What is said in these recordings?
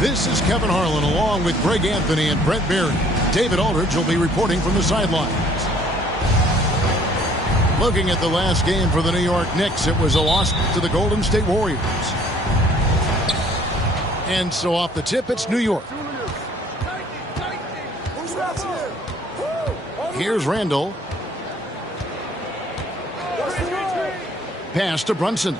This is Kevin Harlan along with Greg Anthony and Brent Berry. David Aldridge will be reporting from the sidelines. Looking at the last game for the New York Knicks, it was a loss to the Golden State Warriors. And so off the tip, it's New York. Here's Randall. Pass to Brunson.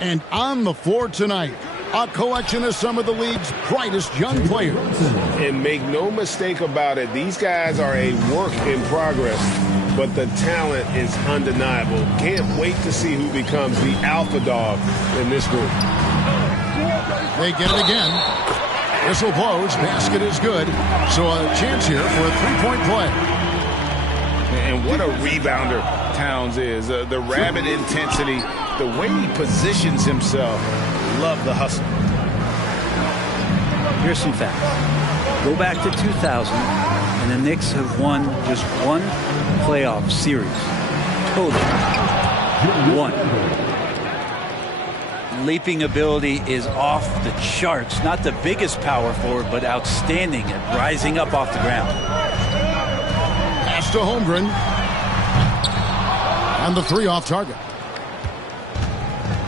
And on the floor tonight, a collection of some of the league's brightest young players. And make no mistake about it, these guys are a work in progress, but the talent is undeniable. Can't wait to see who becomes the alpha dog in this group. They get it again. Whistle blows, basket is good. So a chance here for a three-point play. And what a rebounder Towns is. The rabid intensity, the way he positions himself. Love the hustle. Here's some facts. Go back to 2000, and the Knicks have won just one playoff series. Total. One. Leaping ability is off the charts. Not the biggest power forward, but outstanding at rising up off the ground. Pass to Holmgren. And the three off target.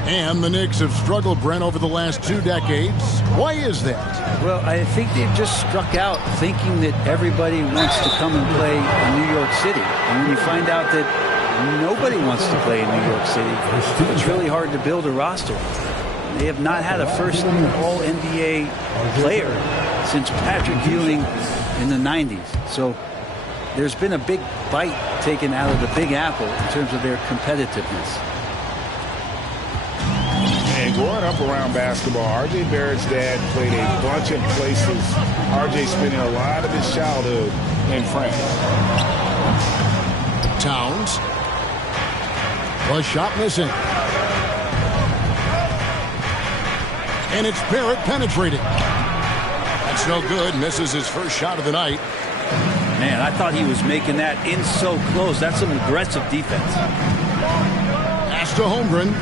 And the Knicks have struggled, Brent, over the last 2 decades. Why is that? Well, I think they've just struck out thinking that everybody wants to come and play in New York City. And when you find out that nobody wants to play in New York City, it's really hard to build a roster. They have not had a first All-NBA player since Patrick Ewing in the 90s. So there's been a big bite taken out of the Big Apple in terms of their competitiveness. And growing up around basketball, R.J. Barrett's dad played a bunch of places. R.J. spending a lot of his childhood in France. Towns. The shot missing. And it's Barrett penetrating. That's no good. Misses his first shot of the night. Man, I thought he was making that in so close. That's some aggressive defense. Pass to Holmgren.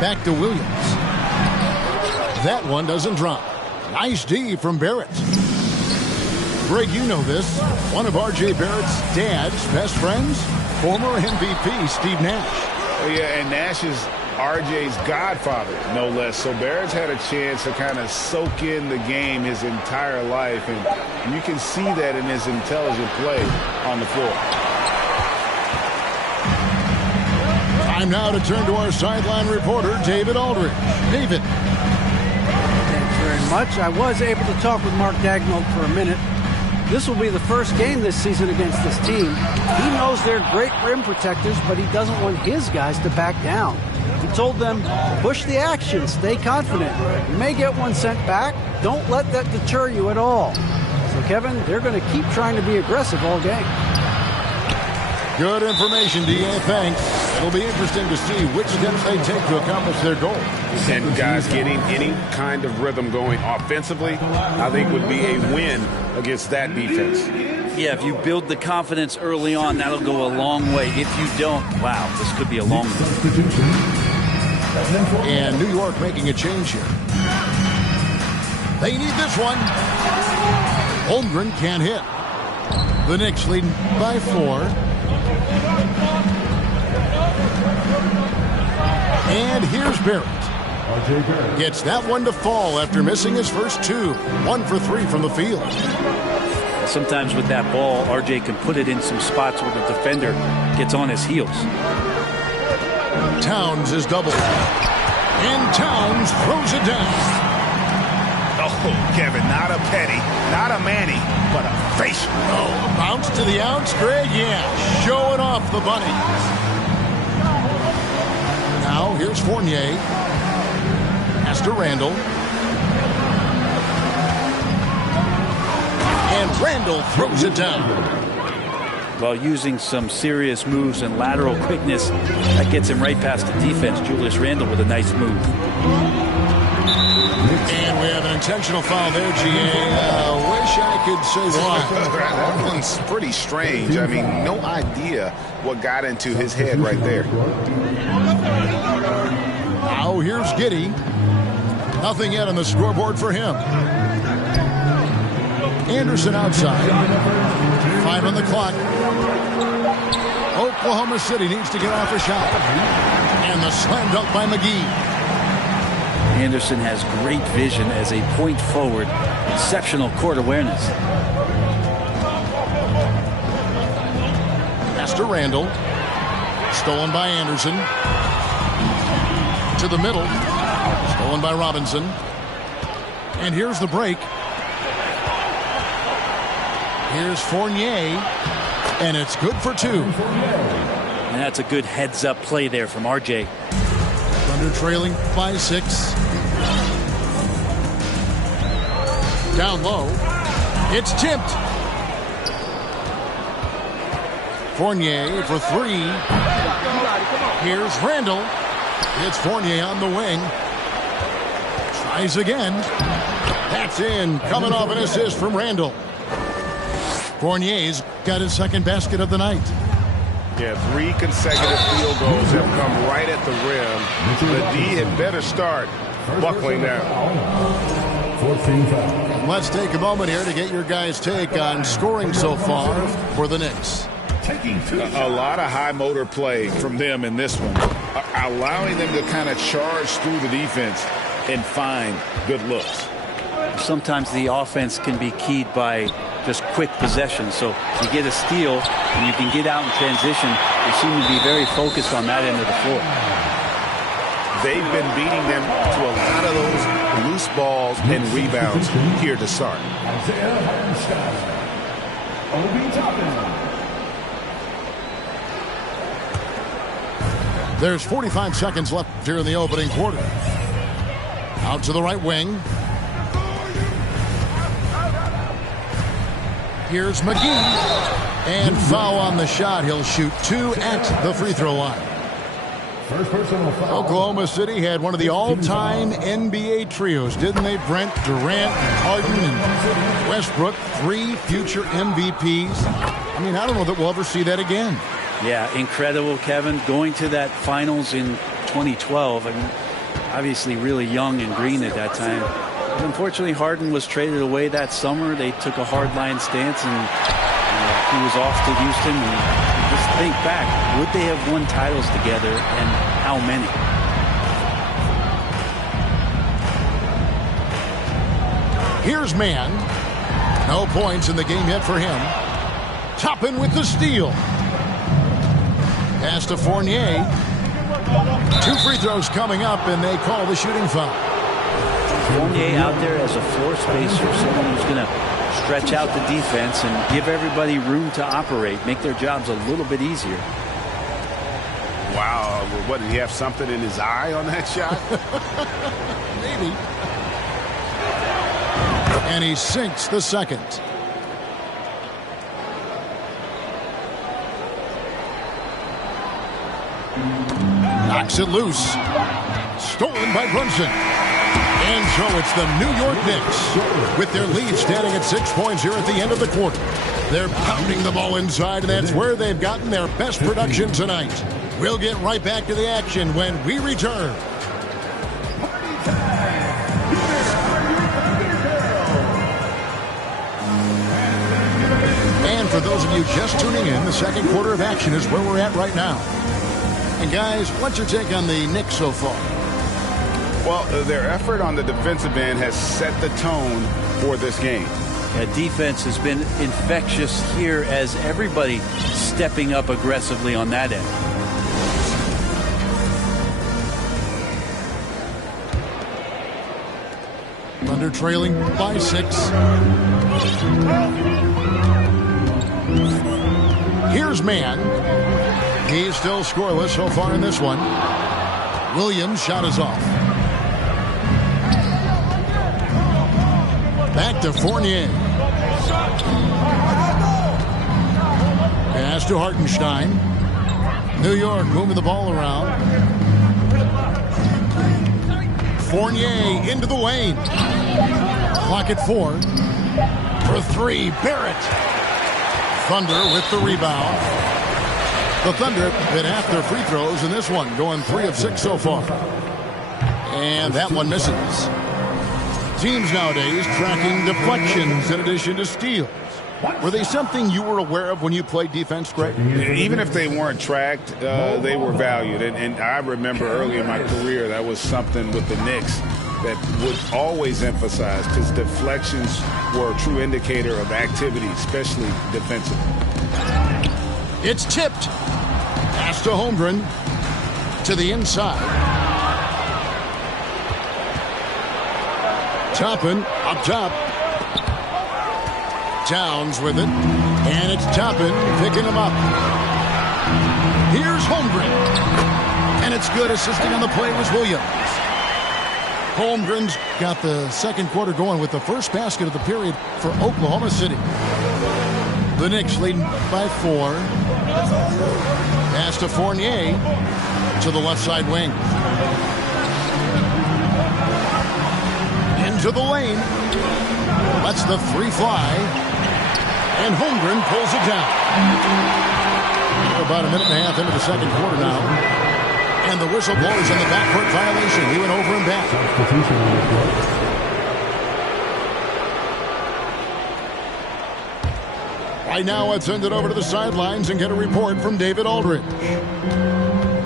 Back to Williams. That one doesn't drop. Nice D from Barrett. Greg, you know this. One of R.J. Barrett's dad's best friends, former MVP Steve Nash. Oh, yeah, and Nash is R.J.'s godfather, no less. So Barrett's had a chance to kind of soak in the game his entire life, and you can see that in his intelligent play on the floor. Time now to turn to our sideline reporter, David Aldridge. David. Thanks very much. I was able to talk with Mark Dagnall for a minute. This will be the first game this season against this team. He knows they're great rim protectors, but he doesn't want his guys to back down. He told them, push the action, stay confident. You may get one sent back. Don't let that deter you at all. So, Kevin, they're going to keep trying to be aggressive all game. Good information, D.A. Thanks. It'll be interesting to see which steps they take to accomplish their goal. And guys, getting any kind of rhythm going offensively, I think would be a win against that defense. Yeah, if you build the confidence early on, that'll go a long way. If you don't, wow, this could be a long one. And New York making a change here. They need this one. Holmgren can't hit. The Knicks leading by 4. And here's Barrett. Gets that one to fall after missing his first 2. 1 for 3 from the field. Sometimes with that ball, RJ can put it in some spots where the defender gets on his heels. Towns is doubled. And Towns throws it down. Oh, Kevin, not a penny, not a Manny, but a facial. Oh, a bounce to the ounce, Greg. Yeah, showing off the bunny. Now here's Fournier. Pass to Randall. And Randall throws it down. While using some serious moves and lateral quickness, that gets him right past the defense. Julius Randle with a nice move. And we have an intentional foul there, G.A. Wish I could say why. That one's pretty strange. I mean, no idea what got into his head right there. Now here's Giddey. Nothing yet on the scoreboard for him. Anderson outside. 5 on the clock. Oklahoma City needs to get off a shot. And the slam dunk by McGee. Anderson has great vision as a point forward. Exceptional court awareness. Pass to Randall. Stolen by Anderson. To the middle. Stolen by Robinson. And here's the break. Here's Fournier. And it's good for 2. And that's a good heads-up play there from RJ. Thunder trailing by 6. Down low. It's tipped. Fournier for 3. Here's Randall. It's Fournier on the wing. Tries again. That's in. Coming off an assist from Randall. Fournier's got his second basket of the night. Yeah, 3 consecutive field goals have come right at the rim. The D had better start buckling down. Let's take a moment here to get your guys' take on scoring so far for the Knicks. A lot of high motor play from them in this one, allowing them to kind of charge through the defense and find good looks. Sometimes the offense can be keyed by just quick possession. So you get a steal and you can get out in transition. They seem to be very focused on that end of the floor. They've been beating them to a lot of those loose balls and rebounds here to start. There's 45 seconds left here in the opening quarter. Out to the right wing. Here's McGee. And foul on the shot. He'll shoot 2 at the free throw line. Oklahoma City had one of the all-time NBA trios, didn't they? Brent, Durant, Harden, and Westbrook, 3 future MVPs. I mean, I don't know that we'll ever see that again. Yeah, incredible, Kevin. Going to that finals in 2012. I mean, obviously really young and green at that time. But unfortunately, Harden was traded away that summer. They took a hardline stance, and he was off to Houston. And just think back, would they have won titles together, and how many? Here's Mann. No points in the game yet for him. Toppin with the steal. Pass to Fournier. 2 free throws coming up, and they call the shooting foul. Fournier out there as a floor spacer, someone who's going to stretch out the defense and give everybody room to operate, make their jobs a little bit easier. Wow, what, did he have something in his eye on that shot? Maybe. And he sinks the second. Knocks it loose. Stolen by Brunson. And so it's the New York Knicks with their lead standing at 6 points here at the end of the quarter. They're pounding the ball inside, and that's where they've gotten their best production tonight. We'll get right back to the action when we return. those of you just tuning in, the second quarter of action is where we're at right now. And guys, what's your take on the Knicks so far? Well, their effort on the defensive end has set the tone for this game. Defense has been infectious here as everybody stepping up aggressively on that end. Thunder trailing by 6. Here's Mann. He's still scoreless so far in this one. Williams' shot is off. Back to Fournier. Pass to Hartenstein. New York moving the ball around. Fournier into the lane. Clock at 4. For 3, Barrett. Thunder with the rebound. The Thunder hit half their free throws in this one, going 3 of 6 so far. And that one misses. Teams nowadays tracking deflections in addition to steals. Were they something you were aware of when you played defense, Greg? Even if they weren't tracked, they were valued. And I remember early in my career, that was something with the Knicks that would always emphasize, because deflections were a true indicator of activity, especially defensively. It's tipped. Pass to Holmgren. To the inside. Toppin up top. Towns with it. And it's Toppin picking him up. Here's Holmgren. And it's good. Assisting on the play was Williams. Holmgren's got the second quarter going with the first basket of the period for Oklahoma City. The Knicks leading by 4. Pass to Fournier to the left side wing. Into the lane. Lets the 3 fly. And Holmgren pulls it down. We're about a minute and a half into the second quarter now. And the whistle blows on the backcourt violation. He went over and back. Right now, let's send it over to the sidelines and get a report from David Aldridge.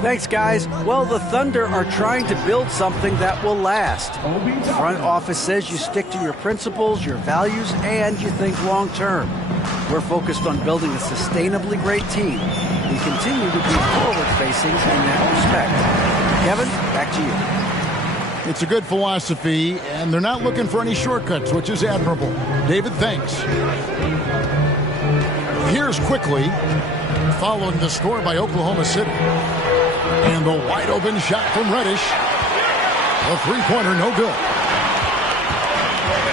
Thanks, guys. Well, the Thunder are trying to build something that will last. The front office says you stick to your principles, your values, and you think long term. We're focused on building a sustainably great team. We continue to be forward-facing in that respect. Kevin, back to you. It's a good philosophy, and they're not looking for any shortcuts, which is admirable. David, thanks. Here's quickly, following the score by Oklahoma City. And the wide-open shot from Reddish. A three-pointer, no good.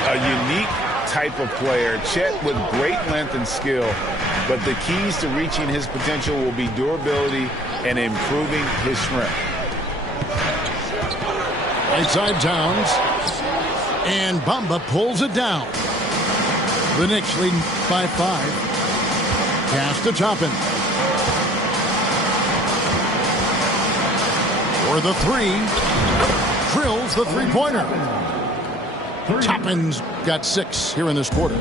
A unique type of player. Chet with great length and skill. But the keys to reaching his potential will be durability and improving his strength. Right side Towns. And Bamba pulls it down. The Knicks leading by 5. Pass to Toppin. For the 3. Drills the three-pointer. Toppin's got 6 here in this quarter.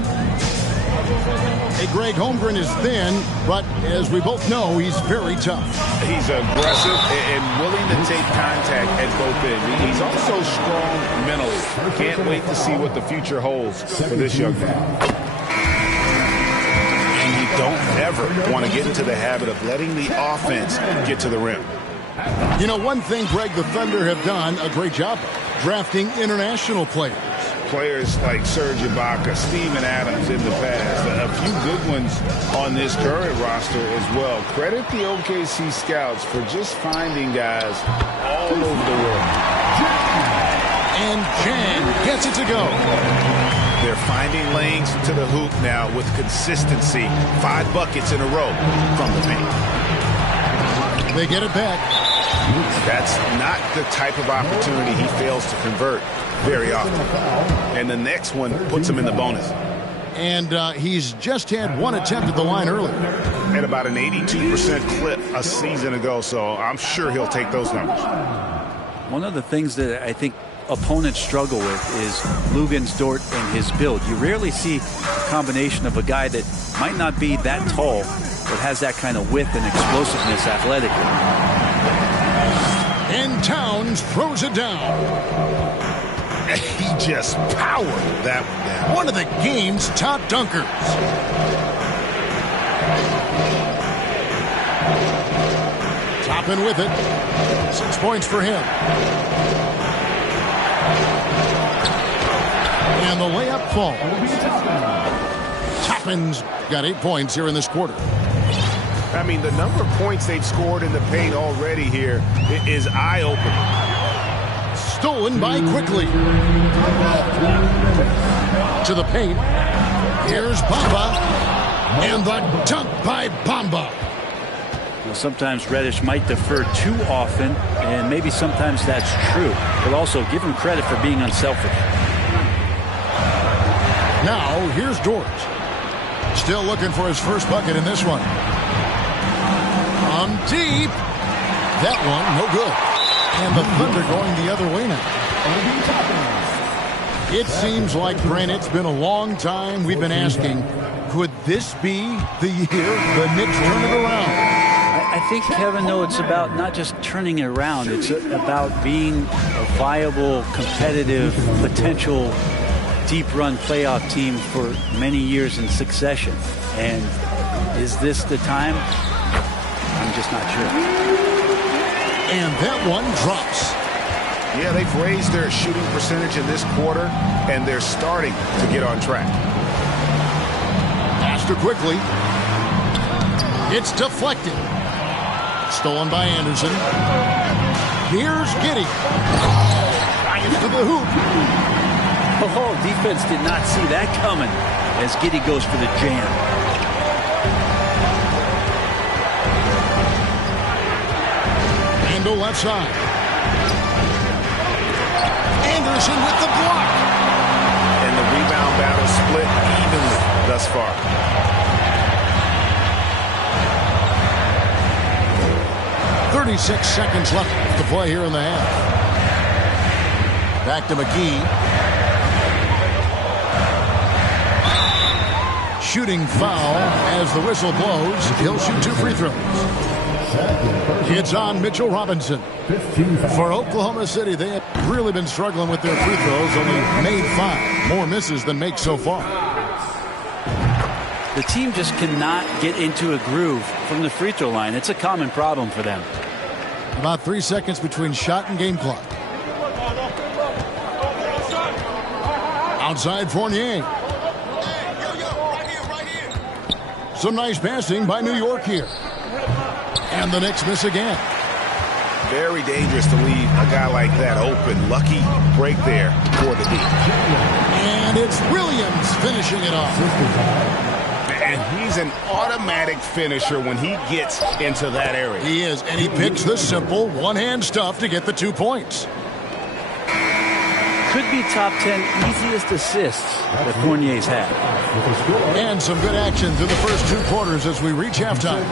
Hey, Greg, Holmgren is thin, but as we both know, he's very tough. He's aggressive and willing to take contact at both ends. He's also strong mentally. Can't wait to see what the future holds for this young man. Don't ever want to get into the habit of letting the offense get to the rim. You know, one thing, Greg, the Thunder have done a great job of drafting international players. Players like Serge Ibaka, Steven Adams in the past, a few good ones on this current roster as well. Credit the OKC scouts for just finding guys all over the world. And Jan gets it to go. They're finding lanes to the hoop now with consistency. 5 buckets in a row from the paint. They get it back. That's not the type of opportunity he fails to convert very often. And the next one puts him in the bonus. And he's just had 1 attempt at the line earlier. At about an 82% clip a season ago, so I'm sure he'll take those numbers. One of the things that I think opponents struggle with is Lugansdort and his build. You rarely see a combination of a guy that might not be that tall, but has that kind of width and explosiveness athletically. And Towns throws it down. He just powered that one down. One of the game's top dunkers. Toppin with it. 6 points for him. And the layup falls. Toppin's got 8 points here in this quarter. I mean, the number of points they've scored in the paint already here is eye-opening. Stolen by Quickly. To the paint. Here's Bamba. And the dunk by Bamba. Well, sometimes Reddish might defer too often, and maybe sometimes that's true. But also give him credit for being unselfish. Now, here's Dort. Still looking for his first bucket in this one. On deep. That one, no good. And the Thunder going the other way now. It seems like, Brent, it's been a long time we've been asking, could this be the year the Knicks turn it around? I think, Kevin, though, it's about not just turning it around. It's about being a viable, competitive, potential deep-run playoff team for many years in succession. And is this the time? I'm just not sure. And that one drops. Yeah, they've raised their shooting percentage in this quarter, and they're starting to get on track. Faster quickly. It's deflected. Stolen by Anderson. Here's Giddey. Drives to the hoop. Oh, defense did not see that coming as Giddey goes for the jam. Randle left side. Anderson with the block. And the rebound battle split evenly thus far. .36 seconds left to play here in the half. Back to McGee. Shooting foul as the whistle blows. He'll shoot 2 free throws. It's on Mitchell Robinson. For Oklahoma City, they have really been struggling with their free throws. Only made 5. More misses than makes so far. The team just cannot get into a groove from the free throw line. It's a common problem for them. About 3 seconds between shot and game clock. Outside Fournier. Some nice passing by New York here. And the Knicks miss again. Very dangerous to leave a guy like that open. Lucky break there for the D. And it's Williams finishing it off. And he's an automatic finisher when he gets into that area. He is, and he picks the simple one-hand stuff to get the 2 points. Could be top 10 easiest assists that Fournier's had. And some good action through the first 2 quarters as we reach halftime.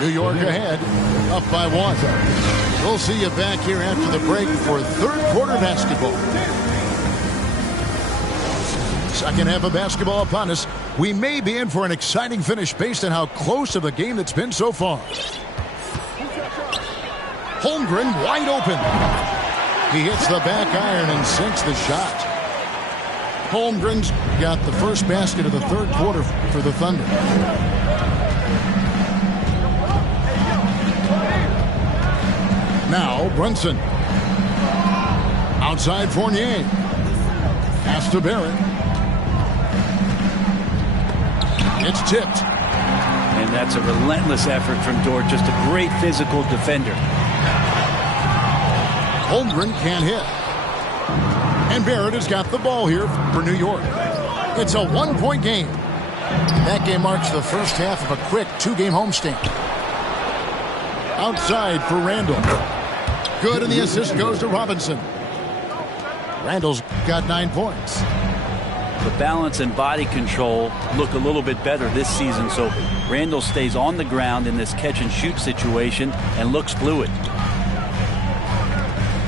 New York ahead, up by 1. We'll see you back here after the break for third quarter basketball. Second half of basketball upon us. We may be in for an exciting finish based on how close of a game that's been so far. Holmgren wide open. He hits the back iron and sinks the shot. Holmgren's got the first basket of the third quarter for the Thunder. Now Brunson. Outside Fournier. Pass to Barrett. It's tipped. And that's a relentless effort from Dort. Just a great physical defender. Holmgren can't hit. And Barrett has got the ball here for New York. It's a 1-point game. That game marks the first half of a quick 2-game homestand. Outside for Randle. Good, and the assist goes to Robinson. Randle's got 9 points. The balance and body control look a little bit better this season, so Randle stays on the ground in this catch-and-shoot situation and looks fluid.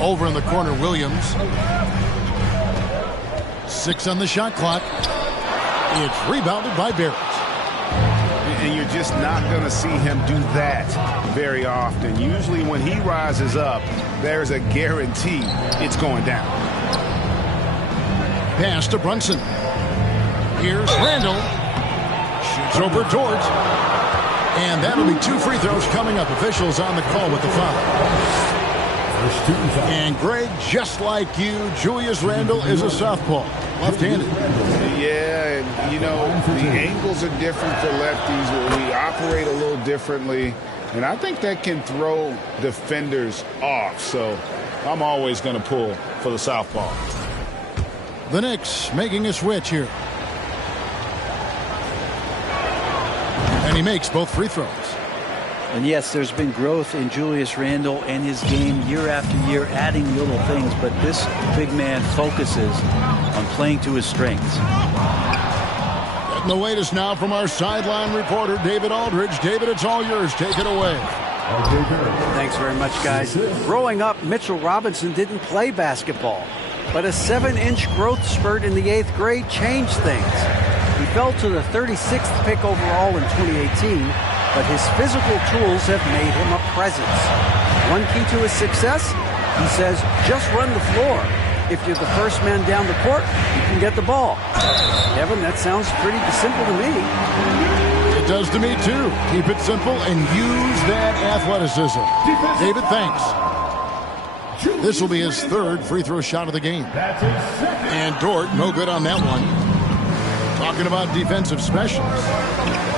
Over in the corner, Williams. 6 on the shot clock. It's rebounded by Barrett. And you're just not going to see him do that very often. Usually when he rises up, there's a guarantee it's going down. Pass to Brunson. Here's Randall. Shoots over Dort. And that'll be 2 free throws coming up. Officials on the call with the foul. And Greg, just like you, Julius Randle is a southpaw, left-handed. Yeah, and, you know, the angles are different for lefties where we operate a little differently. And I think that can throw defenders off. So I'm always going to pull for the southpaw. The Knicks making a switch here. And he makes both free throws. And yes, there's been growth in Julius Randle and his game year after year, adding little things. But this big man focuses on playing to his strengths. Getting the latest now from our sideline reporter, David Aldridge. David, it's all yours. Take it away. Thanks very much, guys. Growing up, Mitchell Robinson didn't play basketball. But a 7-inch growth spurt in the 8th grade changed things. He fell to the 36th pick overall in 2018. But his physical tools have made him a presence. One key to his success, he says, just run the floor. If you're the first man down the court, you can get the ball. Kevin, that sounds pretty simple to me. It does to me, too. Keep it simple and use that athleticism. David, thanks. This will be his 3rd free throw shot of the game. And Dort, no good on that one. Talking about defensive specials.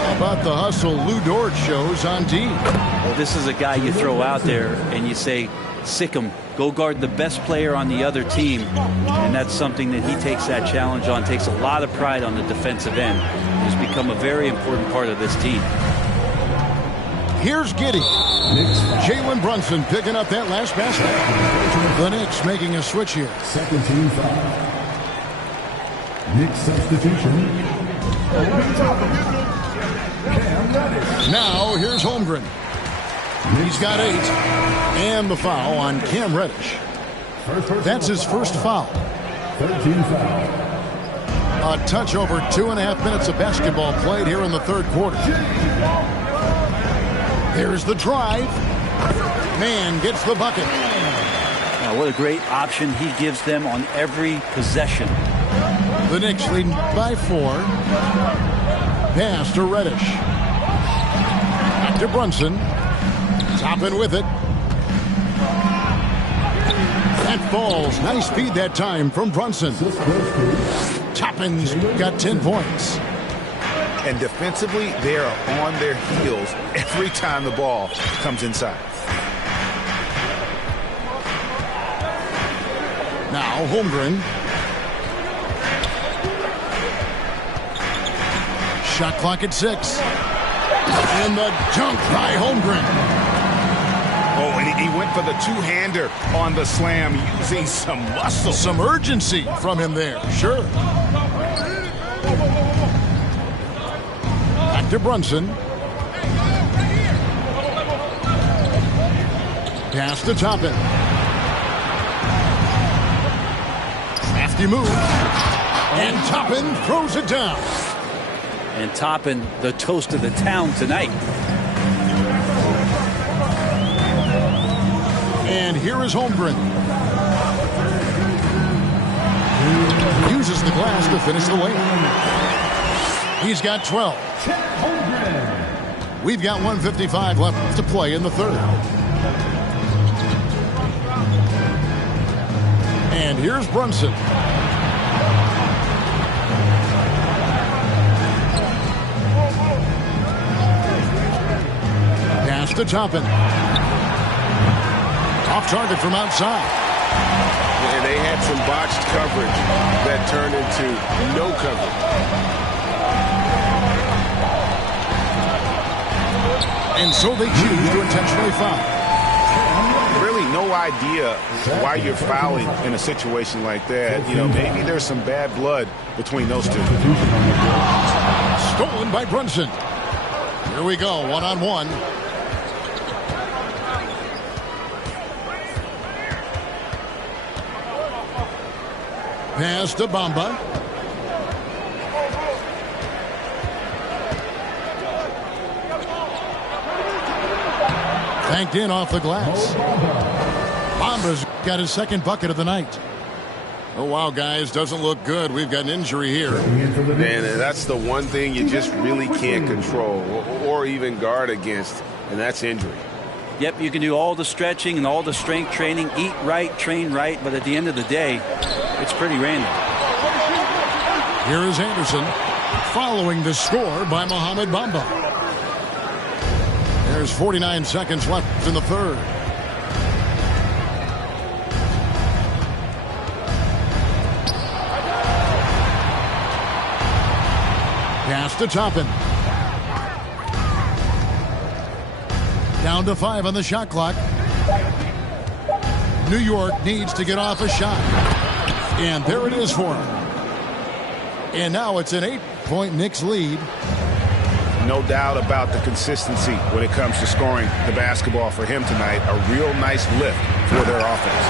How about the hustle Lou Dort shows on D? Well, this is a guy you throw out there and you say, sick him, go guard the best player on the other team. And that's something that he takes that challenge on, takes a lot of pride on the defensive end. He's become a very important part of this team. Here's Giddey. Jalen Brunson picking up that last basket. The Knicks making a switch here. Second team foul. Knicks substitution. Now here's Holmgren. He's got 8. And the foul on Cam Reddish. That's his first foul. 13 foul. A touch over 2.5 minutes of basketball played here in the 3rd quarter. Here's the drive. Man gets the bucket. Now, what a great option he gives them on every possession. The Knicks leading by 4. Pass to Reddish. Back to Brunson. Toppin with it. That falls. Nice feed that time from Brunson. Toppin's got 10 points. And defensively, they are on their heels every time the ball comes inside. Now Holmgren. Shot clock at 6. And the dunk by Holmgren. Oh, and he went for the two-hander on the slam, using some muscle. Some urgency from him there, sure. Back to Brunson. Pass to Toppin. Crafty move. And Toppin throws it down. And Toppin, the toast of the town tonight. And here is Holmgren. Uses the glass to finish the layup. He's got 12. We've got 1:55 left to play in the 3rd. And here's Brunson. Pass to Toppin. Off target from outside. And they had some botched coverage that turned into no coverage. And so they choose to intentionally foul. Really no idea why you're fouling in a situation like that. You know, maybe there's some bad blood between those two. Stolen by Brunson. Here we go, one-on-one. Pass to Bamba. Banked in off the glass. Bamba's got his second bucket of the night. Oh, wow, guys, doesn't look good. We've got an injury here. Man, that's the one thing you just really can't control or even guard against, and that's injury. Yep, you can do all the stretching and all the strength training, eat right, train right, but at the end of the day, it's pretty random. Here is Anderson following the score by Mohamed Bamba. There's 49 seconds left in the third. Pass to Toppin. Down to 5 on the shot clock. New York needs to get off a shot. And there it is for him. And now it's an 8-point Knicks lead. No doubt about the consistency when it comes to scoring the basketball for him tonight. A real nice lift for their offense.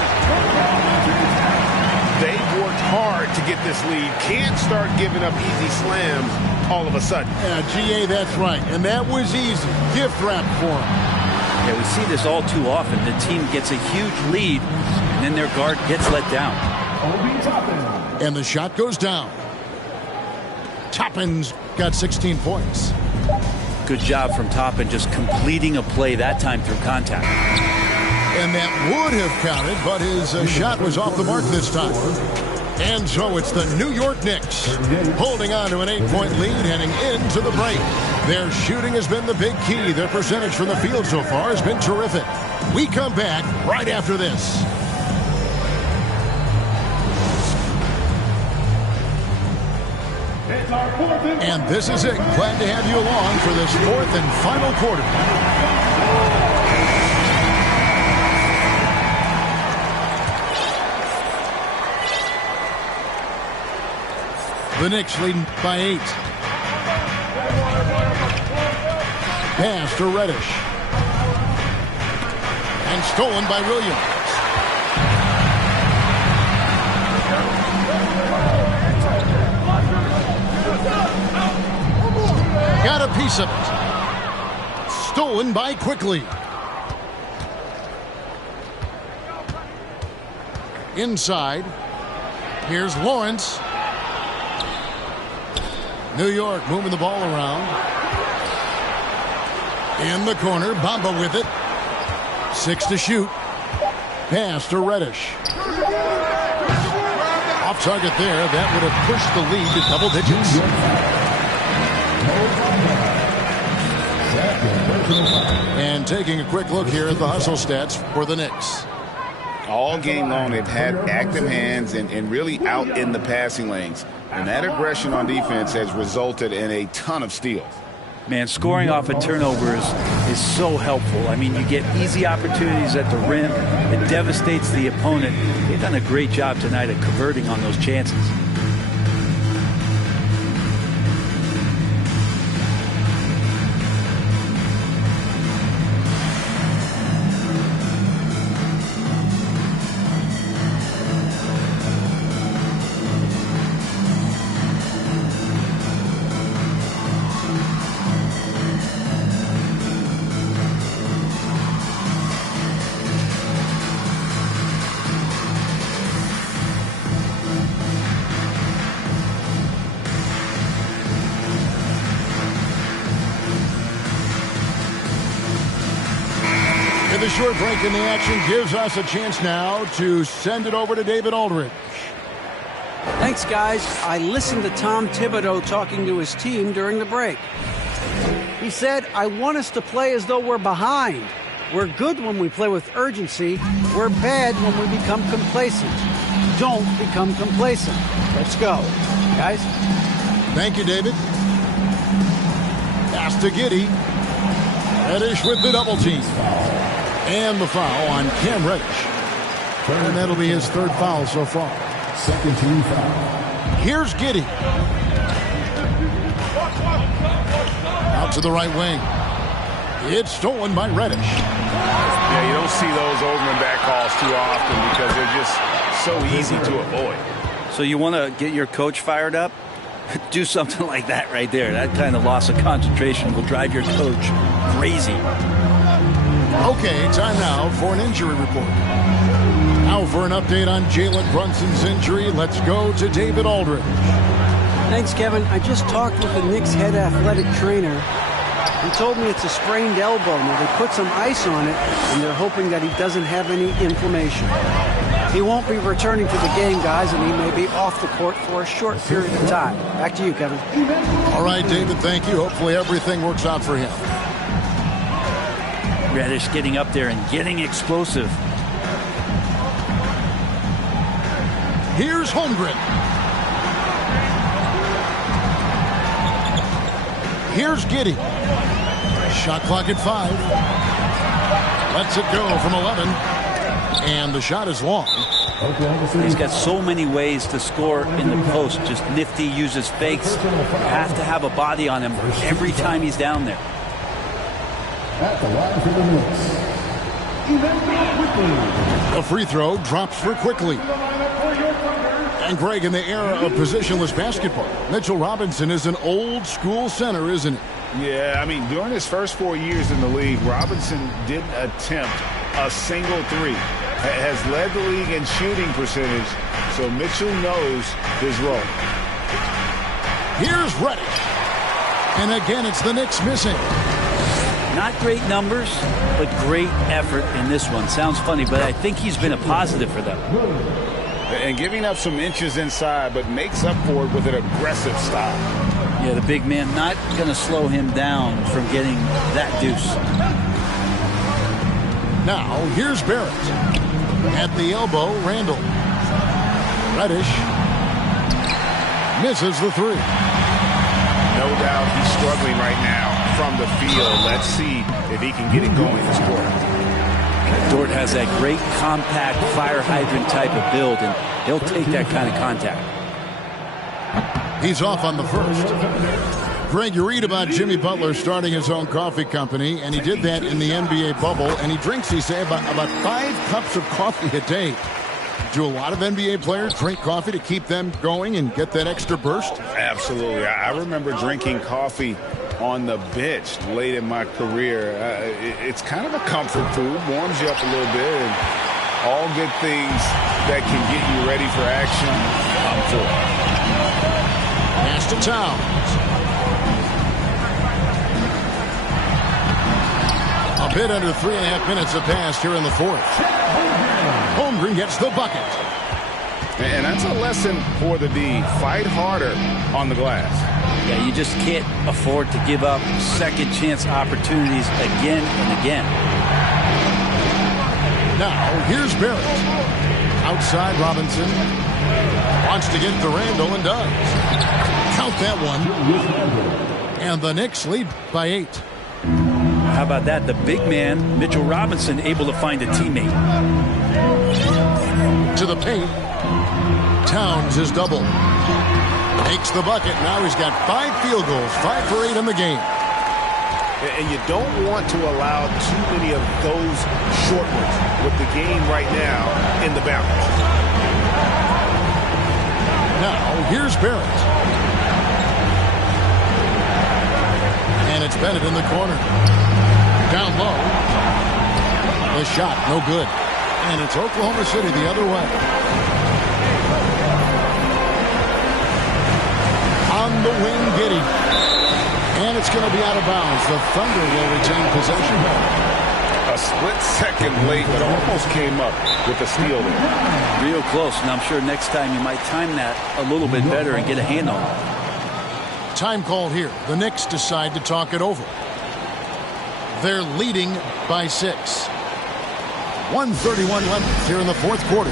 They've worked hard to get this lead. Can't start giving up easy slams all of a sudden. Yeah, GA, that's right. And that was easy. Gift wrap for him. Yeah, we see this all too often. The team gets a huge lead, and then their guard gets let down. And the shot goes down. Toppin's got 16 points. Good job from Toppin just completing a play that time through contact. And that would have counted, but his shot was off the mark this time. And so it's the New York Knicks holding on to an 8-point lead heading into the break. Their shooting has been the big key. Their percentage from the field so far has been terrific. We come back right after this. And this is it. Glad to have you along for this fourth and final quarter. The Knicks leading by 8. Pass to Reddish. And stolen by Williams. Got a piece of it. Stolen by Quickly. Inside. Here's Lawrence. New York moving the ball around. In the corner, Bamba with it. 6 to shoot. Pass to Reddish. Off target there. That would have pushed the lead to double digits. And taking a quick look here at the hustle stats for the Knicks. All game long, they've had active hands and really out in the passing lanes. And that aggression on defense has resulted in a ton of steals. Man, scoring off of turnovers is so helpful. I mean, you get easy opportunities at the rim. It devastates the opponent. They've done a great job tonight at converting on those chances. The short break in the action gives us a chance now to send it over to David Aldridge. Thanks, guys. I listened to Tom Thibodeau talking to his team during the break. He said, I want us to play as though we're behind. We're good when we play with urgency. We're bad when we become complacent. Don't become complacent. Let's go. Guys? Thank you, David. Pass to Giddey. Reddish with the double team. And the foul on Cam Reddish. And that'll be his third foul so far. Second team foul. Here's Giddey. Out to the right wing. It's stolen by Reddish. Yeah, you don't see those over and back calls too often because they're just so easy to avoid. So you want to get your coach fired up? Do something like that right there. That kind of loss of concentration will drive your coach crazy. Okay, time now for an injury report. Now for an update on Jalen Brunson's injury, let's go to David Aldridge. Thanks, Kevin. I just talked with the Knicks head athletic trainer. He told me it's a sprained elbow. Now, they put some ice on it, and they're hoping that he doesn't have any inflammation. He won't be returning to the game, guys, and he may be off the court for a short period of time. Back to you, Kevin. All right, David, thank you. Hopefully everything works out for him. Reddish getting up there and getting explosive. Here's Holmgren. Here's Giddey. Shot clock at 5. Lets it go from 11. And the shot is long. He's got so many ways to score in the post. Just nifty, uses fakes. You have to have a body on him every time he's down there. At the line for the Knicks, A free throw drops for Quickly. And Greg, in the era of positionless basketball, Mitchell Robinson is an old school center, isn't he? Yeah, I mean, during his first 4 years in the league, Robinson didn't attempt a single three. Has led the league in shooting percentage, so Mitchell knows his role. Here's Reddish. And again, it's the Knicks missing. Not great numbers, but great effort in this one. Sounds funny, but I think he's been a positive for them. And giving up some inches inside, but makes up for it with an aggressive style. Yeah, the big man not going to slow him down from getting that deuce. Now, here's Barrett. At the elbow, Randall. Reddish misses the three. No doubt he's struggling right now from the field. Let's see if he can get it going this quarter. Dort has that great compact fire hydrant type of build, and he'll take that kind of contact. He's off on the first. Greg, you read about Jimmy Butler starting his own coffee company, and he did that in the NBA bubble, and he drinks, he say, about 5 cups of coffee a day. Do a lot of NBA players drink coffee to keep them going and get that extra burst? Absolutely. I remember drinking coffee on the bench late in my career. It's kind of a comfort food, warms you up a little bit, and all good things that can get you ready for action, I'm for. Pass to Towns. A bit under 3.5 minutes have passed here in the fourth. Holmgren gets the bucket. And that's a lesson for the D. Fight harder on the glass. Yeah, you just can't afford to give up second chance opportunities again and again. Now, here's Barrett. Outside Robinson. Wants to get to Randall and does. Count that one. And the Knicks lead by 8. How about that? The big man, Mitchell Robinson, able to find a teammate. To the paint. Towns is double. Makes the bucket. Now he's got 5 field goals, 5 for 8 in the game. And you don't want to allow too many of those short ones with the game right now in the balance. Now, here's Barrett. And it's Bennett in the corner. Down low. The shot, no good. And it's Oklahoma City the other way. On the wing, Giddey. And it's going to be out of bounds. The Thunder will retain possession. A split second late, but almost came up with a steal there. Real close, and I'm sure next time you might time that a little bit better and get a hand on it. Time called here. The Knicks decide to talk it over. They're leading by 6. 1:31 left here in the fourth quarter.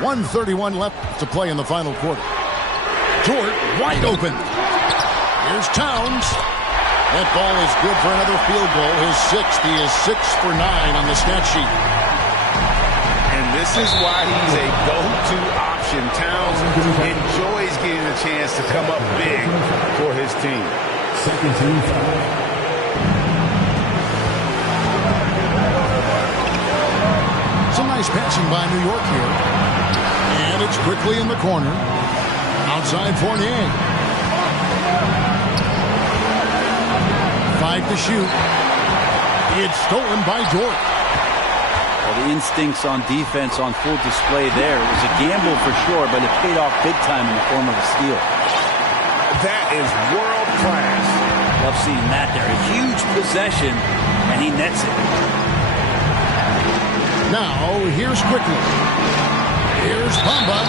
1:31 left to play in the final quarter. Dort wide open. Here's Towns. That ball is good for another field goal. His sixth. He is 6 for 9 on the stat sheet. And this is why he's a go-to option. Towns enjoys getting a chance to come up big for his team. Second team foul. Some nice passing by New York here. And it's quickly in the corner. Outside Fournier. 5 to shoot. It's stolen by Dort. Well, the instincts on defense on full display there. It was a gamble for sure, but it paid off big time in the form of a steal. That is world class. Love seeing that there. A huge possession, and he nets it. Now, here's quickly. Here's Bamba.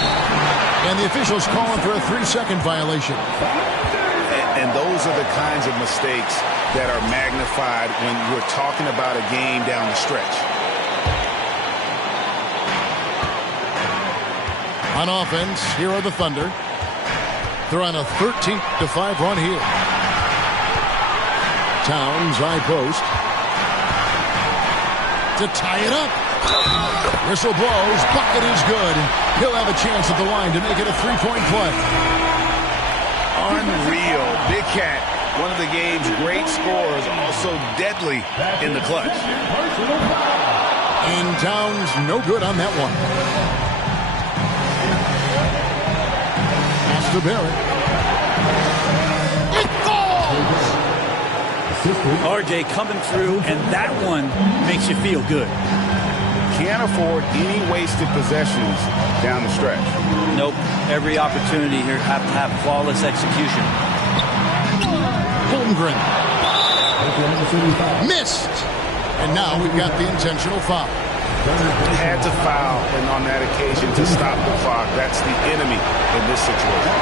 And the officials calling for a 3-second violation. And those are the kinds of mistakes that are magnified when we're talking about a game down the stretch. On offense, here are the Thunder. They're on a 13-5 run here. Towns, high post. To tie it up. Whistle blows. Bucket is good. He'll have a chance at the line to make it a 3-point play. Unreal. Big Cat, one of the game's great scorers, also deadly in the clutch. And Towns no good on that one. Pass to Barrett. It falls! RJ coming through, and that one makes you feel good. Can't afford any wasted possessions down the stretch. Nope. Every opportunity here have to have flawless execution. Holmgren. Missed. And now we've got the intentional foul. Had to foul, and on that occasion to stop the clock. That's the enemy in this situation.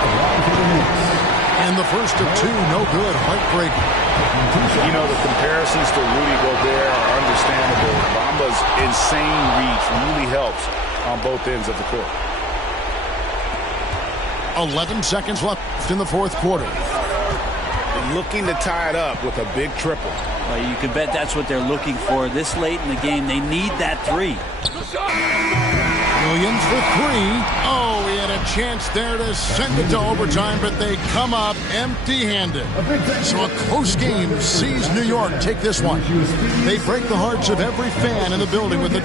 And the first of 2, no good. Heartbreaking. You know, the comparisons to Rudy Gobert are understandable. Bamba's insane reach really helps on both ends of the court. 11 seconds left in the fourth quarter. Looking to tie it up with a big triple. Well, you can bet that's what they're looking for this late in the game. They need that 3. Williams for 3. Oh, he had a chance there to send it to overtime, but they come up empty-handed. So a close game sees New York take this one. They break the hearts of every fan in the building with the